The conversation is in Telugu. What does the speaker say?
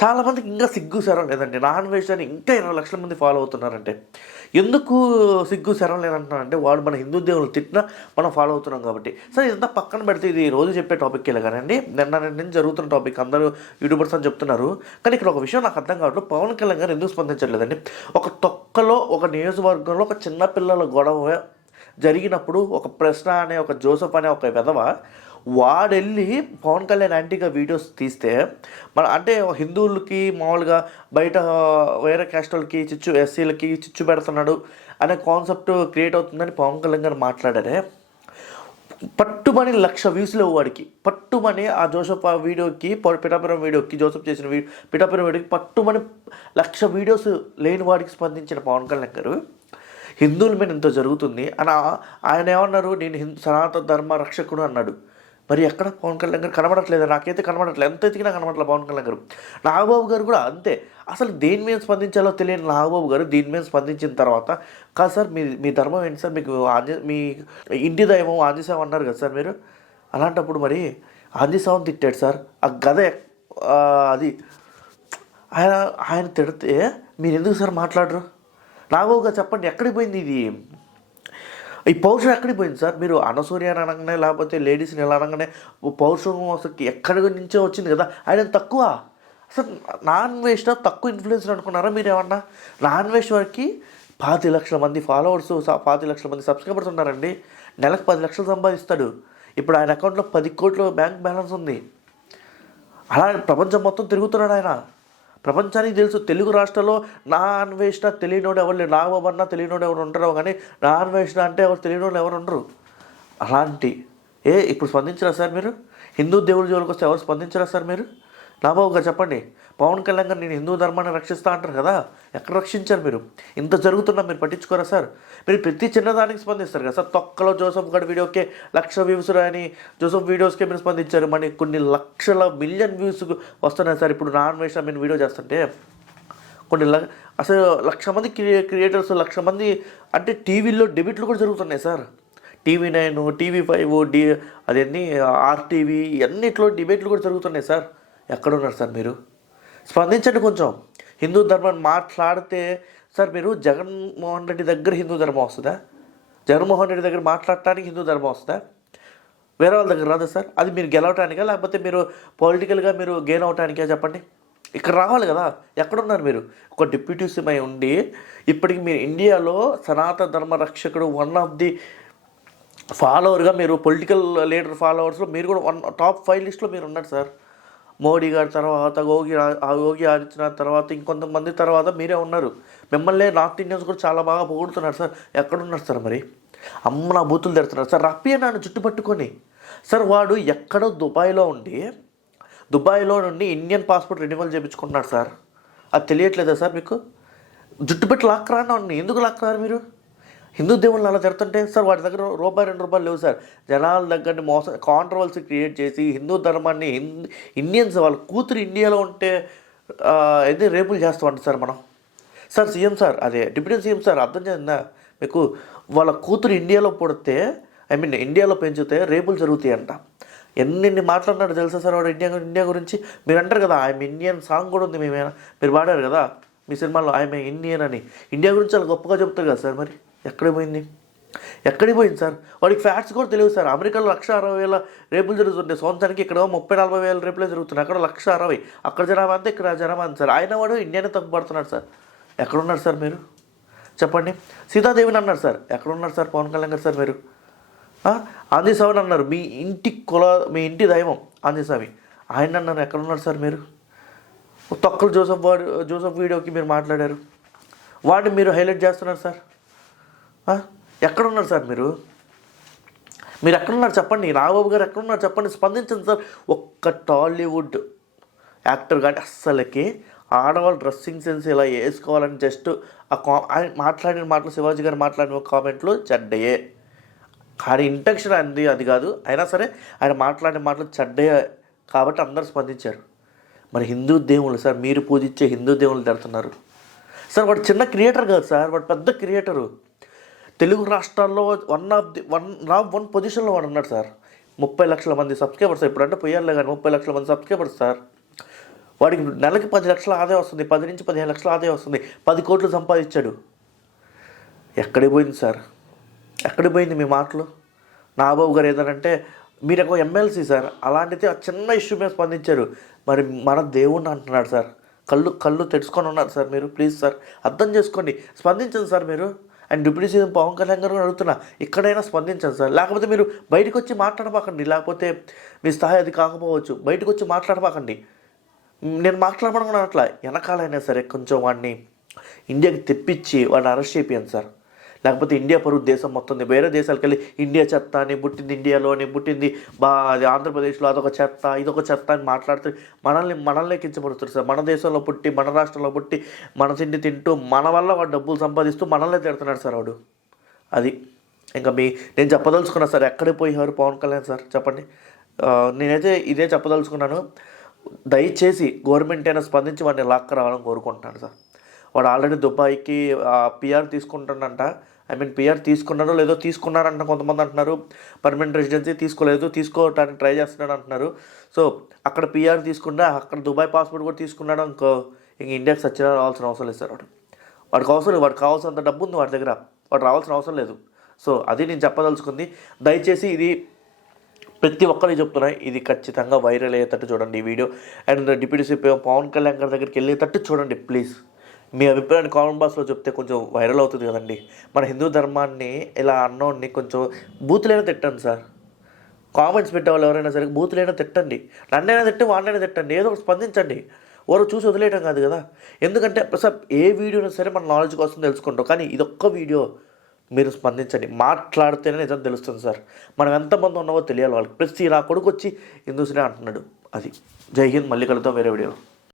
చాలామందికి ఇంకా సిగ్గు శరం లేదండి. నాన్ వెజ్ అని ఇంకా 20 లక్షల మంది ఫాలో అవుతున్నారంటే ఎందుకు సిగ్గు శరం లేదంటున్నానంటే వాడు మన హిందూ దేవుళ్ళు తిట్టినా మనం ఫాలో అవుతున్నాం కాబట్టి. సరే ఇదంతా పక్కన పెడితే ఇది రోజు చెప్పే టాపిక్కే కానండి, నిన్న నుంచి జరుగుతున్న టాపిక్ అందరూ యూట్యూబర్స్ అని చెప్తున్నారు. కానీ ఇక్కడ ఒక విషయం నాకు అర్థం కావట్లేదు, పవన్ కళ్యాణ్ గారు ఎందుకు స్పందించట్లేదండి? ఒక తొక్కలో ఒక నియోజకవర్గంలో ఒక చిన్న పిల్లల గొడవ జరిగినప్పుడు ఒక ప్రశ్న అనే ఒక జోసఫ్ అనే ఒక విధవ వాడెళ్ళి పవన్ కళ్యాణ్ యాంటీగా వీడియోస్ తీస్తే మన అంటే హిందువులకి మామూలుగా బయట వేరే క్యాస్ట్ వాళ్ళకి చిచ్చు ఎస్సీలకి చిచ్చు పెడుతున్నాడు అనే కాన్సెప్ట్ క్రియేట్ అవుతుందని పవన్ కళ్యాణ్ గారు మాట్లాడారే. పట్టుమని 1,00,000 వ్యూస్ లేవు వాడికి. పట్టుమని ఆ జోసఫ్ ఆ వీడియోకి పిఠాపురం వీడియోకి జోసఫ్ చేసిన పిఠాపురం వీడియోకి పట్టుమని 1,00,000 వీడియోస్ లేని వాడికి స్పందించిన పవన్ కళ్యాణ్ గారు హిందువుల మీద ఇంత జరుగుతుంది అని ఆయన ఏమన్నారు, నేను సనాతన ధర్మ రక్షకుడు అన్నాడు. మరి ఎక్కడ పవన్ కళ్యాణ్ గారు కనబడట్లేదు, నాకైతే కనబడట్లేదు, ఎంత ఎతికినా కనబడట్లేదు పవన్ కళ్యాణ్ గారు. నాగబాబు గారు కూడా అంతే, అసలు దేని మీద స్పందించాలో తెలియని నాగబాబు గారు దీని మీద స్పందించిన తర్వాత, కాదు సార్ మీ ధర్మం ఏంటి సార్, మీకు మీ ఇంటి దైవం ఆంజనేయ అన్నారు కదా సార్ మీరు, అలాంటప్పుడు మరి ఆంజనేయ తిట్టాడు సార్, ఆ గద అది ఆయన తిడితే మీరు ఎందుకు సార్ మాట్లాడరు? నాగబాబు గారు చెప్పండి, ఎక్కడికి పోయింది ఇది, ఈ పౌరుషం ఎక్కడికి పోయింది సార్? మీరు అనసూయ అని అనగానే లేకపోతే లేడీస్ని ఎలా అనగానే పౌరుషం అసలు ఎక్కడి నుంచో వచ్చింది కదా, ఆయన తక్కువ అసలు నాన్ వెజ్లో తక్కువ ఇన్ఫ్లుయెన్సర్ అనుకున్నారా మీరు ఏమన్నా? నాన్ వెజ్ వరకు 5 లక్షల మంది ఫాలోవర్స్ 5 లక్షల మంది సబ్స్క్రైబర్స్ ఉన్నారండి, నెలకు 10 లక్షలు సంపాదిస్తాడు. ఇప్పుడు ఆయన అకౌంట్లో 10 కోట్ల బ్యాంక్ బ్యాలెన్స్ ఉంది. అలా ప్రపంచం మొత్తం తిరుగుతున్నాడు ఆయన. ప్రపంచానికి తెలుసు తెలుగు రాష్ట్రాల్లో నాన్ వెజ్నా తెలియనోడు ఎవరు లేరు. నాగబాబు అన్నా తెలియనోడు ఎవరు ఉంటారో కానీ నాన్ వెజ్నా అంటే ఎవరు తెలియనోడు ఎవరు ఉండరు. అలాంటి ఇప్పుడు స్పందించరా సార్ మీరు? హిందూ దేవుడి జోలికి వస్తే ఎవరు స్పందించరా సార్ మీరు? నాగబాబు గారు చెప్పండి. పవన్ కళ్యాణ్ గారు నేను హిందూ ధర్మాన్ని రక్షిస్తా అంటారు కదా, ఎక్కడ రక్షించారు మీరు? ఇంత జరుగుతున్నా మీరు పట్టించుకోరా సార్? మీరు ప్రతి చిన్నదానికి స్పందిస్తారు కదా సార్. తొక్కలో జోసఫ్ గడ్ వీడియోకే 1,00,000 వ్యూస్ అని జోసఫ్ వీడియోస్కే మీరు స్పందించారు. మరి కొన్ని లక్షల మిలియన్ వ్యూస్ వస్తున్నాయి సార్. ఇప్పుడు నాన్ వెజ్ మీరు వీడియో చేస్తుంటే అసలు 1,00,000 మంది క్రియేటర్స్ 1,00,000 మంది అంటే టీవీలో డెబిట్లు కూడా జరుగుతున్నాయి సార్. TV9 TV5 అదేంటి RTV అన్నిట్లో డిబేట్లు కూడా జరుగుతున్నాయి సార్. ఎక్కడున్నారు సార్ మీరు? స్పందించండి కొంచెం. హిందూ ధర్మాన్ని మాట్లాడితే సార్ మీరు జగన్మోహన్ రెడ్డి దగ్గర హిందూ ధర్మం వస్తుందా? జగన్మోహన్ రెడ్డి దగ్గర మాట్లాడటానికి హిందూ ధర్మం వస్తుందా? వేరే వాళ్ళ దగ్గర రాదా సార్? అది మీరు గెలవటానికా లేకపోతే మీరు పొలిటికల్గా మీరు గెయిన్ అవటానికా చెప్పండి? ఇక్కడ రావాలి కదా. ఎక్కడున్నారు మీరు? ఒక డిప్యూటీ సీఎం అయి ఉండి ఇప్పటికి మీరు ఇండియాలో సనాతన ధర్మ రక్షకుడు వన్ ఆఫ్ ది ఫాలోవర్గా మీరు పొలిటికల్ లీడర్ ఫాలోవర్స్లో మీరు కూడా టాప్ 5 లిస్ట్లో మీరు ఉన్నారు సార్. మోడీ గారి తర్వాత యోగి ఆదిత్యనాథ్ తర్వాత ఇంకొంతమంది తర్వాత మీరే ఉన్నారు. మిమ్మల్ని నార్త్ ఇండియన్స్ కూడా చాలా బాగా పొగుడుతున్నారు సార్. ఎక్కడున్నారు సార్ మరి? అమ్మ నా బూతులు తెరుతున్నారు సార్. రప్పి నన్ను చుట్టుపట్టుకొని సార్ వాడు ఎక్కడో దుబాయ్లో నుండి ఇండియన్ పాస్పోర్ట్ రెన్యువల్ చేయించుకుంటున్నాడు సార్. అది తెలియట్లేదా సార్ మీకు? జుట్టు పెట్టి లాక్కరాను, ఎందుకు లాక్కరారు మీరు? హిందూ దేవుళ్ళని అలా తిడుతుంటే సార్ వాడి దగ్గర ₹2 లేవు సార్. జనాల దగ్గరని మోసం కాంట్రవర్సీ క్రియేట్ చేసి హిందూ ధర్మాన్ని ఇండియన్స్ వాళ్ళ కూతురు ఇండియాలో ఉంటే రేపులు చేస్తామంట సార్ మనం. సార్ సీఎం సార్ అదే డిప్యూటీ సీఎం సార్ అర్థం చేసిందా మీకు? వాళ్ళ కూతురు ఇండియాలో పుడితే ఇండియాలో పెంచితే రేపులు జరుగుతాయి అంట. ఎన్ని మాట్లాడినాడు తెలుసా సార్ వాడు ఇండియా గురించి? మీరు అంటారు కదా ఐఎమ్ ఇండియన్ సాంగ్ కూడా ఉంది మీరు పాడారు కదా మీ సినిమాలో ఐఎమ్ ఇండియన్ అని. ఇండియా గురించి చాలా గొప్పగా చెప్తారు కదా సార్. మరి ఎక్కడికి పోయింది సార్? వాడికి ఫ్యాక్ట్స్ కూడా తెలియదు సార్. అమెరికాలో 1,60,000 రేపులు జరుగుతుంటాయి సంవత్సరానికి, ఇక్కడ 30,000-40,000 రేపులే జరుగుతున్నాయి. అక్కడ 1,60,000, అక్కడ జనాభా అంతే, ఇక్కడ జనాభా అంతే సార్. ఆయన వాడు ఇండియానే తప్పుపడుతున్నాడు సార్. ఎక్కడున్నారు సార్ మీరు చెప్పండి? సీతాదేవిని అన్నారు సార్. ఎక్కడున్నారు సార్ పవన్ కళ్యాణ్ గారు సార్ మీరు? ఆంజనేయ స్వామిని అన్నారు, మీ ఇంటి దైవం ఆంజనేయ స్వామి, ఆయన అన్నారు. ఎక్కడున్నారు సార్ మీరు? తొక్కలు జోసఫ్ వీడియోకి మీరు మాట్లాడారు, వాడిని మీరు హైలైట్ చేస్తున్నారు సార్. ఎక్కడున్నారు సార్ మీరు ఎక్కడున్నారు చెప్పండి? నాగబాబు గారు ఎక్కడున్నారు చెప్పండి? స్పందించండి సార్. ఒక్క టాలీవుడ్ యాక్టర్ కానీ అస్సలకి ఆడవాళ్ళు డ్రెస్సింగ్ సెన్స్ ఇలా వేసుకోవాలని జస్ట్ ఆయన మాట్లాడిన మాటలు, శివాజీ గారు మాట్లాడిన కామెంట్లు చెడ్డయే, కానీ ఇంటెన్షన్ అది కాదు. అయినా సరే ఆయన మాట్లాడిన మాటలు చెడ్డయే కాబట్టి అందరూ స్పందించారు. మరి హిందూ దేవుళ్ళు సార్, మీరు పూజించే హిందూ దేవుళ్ళు తిడుతున్నారు సార్. వాడు చిన్న క్రియేటర్ కాదు సార్, వాడు పెద్ద క్రియేటరు. తెలుగు రాష్ట్రాల్లో వన్ పొజిషన్లో వాడు ఉన్నాడు సార్. 30 లక్షల మంది సబ్స్క్రైబర్స్. ఇప్పుడు అంటే పోయారులే కానీ 30 లక్షల మంది సబ్స్క్రైబర్స్ సార్. వాడికి నెలకి 10 లక్షల ఆదాయం వస్తుంది, 10 నుంచి 15 లక్షల ఆదాయం వస్తుంది, 10 కోట్లు సంపాదించాడు. ఎక్కడికి పోయింది సార్? ఎక్కడికి పోయింది మీ మాటలు? నాగబాబు గారు ఏదంటే మీరు ఒక ఎమ్మెల్సీ సార్, అలాంటిది ఆ చిన్న ఇష్యూ మీద స్పందించారు. మరి మన దేవుణ్ణి అంటున్నాడు సార్. కళ్ళు తెరుచుకొని ఉన్నారు సార్ మీరు. ప్లీజ్ సార్ అర్థం చేసుకోండి, స్పందించండి సార్ మీరు. And deputy CM Pawan Kalyan garu అడుగుతున్నా, ఇక్కడైనా స్పందించండి సార్. లేకపోతే మీరు బయటకు వచ్చి మాట్లాడబాకండి, లేకపోతే మీ స్థాయి అది కాకపోవచ్చు. బయటకు వచ్చి మాట్లాడబాకండి. నేను మాట్లాడమనుకున్నాను అట్లా, వెనకాలైనా సరే కొంచెం వాడిని ఇండియాకి తెప్పించి వాడిని అరెస్ట్ చేయించండి సార్. లేకపోతే ఇండియా పరువు దేశం మొత్తం వేరే దేశాలకు వెళ్ళి ఇండియా చెత్త అని, పుట్టింది ఇండియాలో అని, పుట్టింది అది ఆంధ్రప్రదేశ్లో అదొక చెత్త ఇదొక చెత్త అని మాట్లాడుతూ మనల్ని కించపడుతారు సార్. మన దేశంలో పుట్టి, మన రాష్ట్రంలో పుట్టి, మన తిండి తింటూ, మన వల్ల వాడు డబ్బులు సంపాదిస్తూ మనల్నే తిడుతున్నాడు సార్ వాడు. అది ఇంకా నేను చెప్పదలుచుకున్నా సార్. ఎక్కడికి పోయారు పవన్ కళ్యాణ్ సార్ చెప్పండి. నేనైతే ఇదే చెప్పదలుచుకున్నాను. దయచేసి గవర్నమెంట్ అయినా స్పందించి వాడిని లాక్క రావాలని కోరుకుంటున్నాను సార్. వాడు ఆల్రెడీ దుబాయ్కి పిఆర్ తీసుకుంటాడంట. పిఆర్ తీసుకున్నారో లేదో, తీసుకున్నారంట కొంతమంది అంటున్నారు. పర్మనెంట్ రెసిడెన్సీ తీసుకోవడానికి ట్రై చేస్తున్నాడు అంటున్నారు. సో అక్కడ పిఆర్ తీసుకున్నా, అక్కడ దుబాయ్ పాస్పోర్ట్ కూడా తీసుకున్నాడు. ఇంక ఇండియాకి సచ్చినా రావాల్సిన అవసరం లేదు సార్. వాడికి కావాల్సినంత డబ్బు ఉంది వాడి దగ్గర, వాడు రావాల్సిన అవసరం లేదు. సో అది నేను చెప్పదలుచుకుంది. దయచేసి ఇది ప్రతి ఒక్కరికి చెప్తున్నా, ఇది ఖచ్చితంగా వైరల్ అయ్యేటట్టు చూడండి ఈ video. And deputy CM Pawan Kalyan గారి దగ్గరికి వెళ్ళేటట్టు చూడండి ప్లీజ్. మీ అభిప్రాయాన్ని కామెంట్ బాక్స్లో చెప్తే కొంచెం వైరల్ అవుతుంది కదండి. మన హిందూ ధర్మాన్ని ఇలా అన్నోడిని కొంచెం బూతులైనా తిట్టండి సార్. కామెంట్స్ పెట్టేవాళ్ళు ఎవరైనా సరే బూతులైనా తిట్టండి, నన్నైనా తిట్టి వాడినైనా తిట్టండి, ఏదో ఒకటి స్పందించండి. ఎవరు చూసి వదిలేయటం కాదు కదా. ఎందుకంటే సార్ ఏ వీడియోనైనా సరే మన నాలెడ్జ్ కోసం తెలుసుకుంటాం, కానీ ఇదొక్క వీడియో మీరు స్పందించండి. మాట్లాడితేనే నిజం తెలుస్తుంది సార్. మనం ఎంతమంది ఉన్నావో తెలియాలి వాళ్ళకి. ప్రతి నా కొడుకు వచ్చి హిందూస్నే అంటున్నాడు. అది. జై హింద్. మళ్ళీ కలుద్దాం వేరే వీడియో.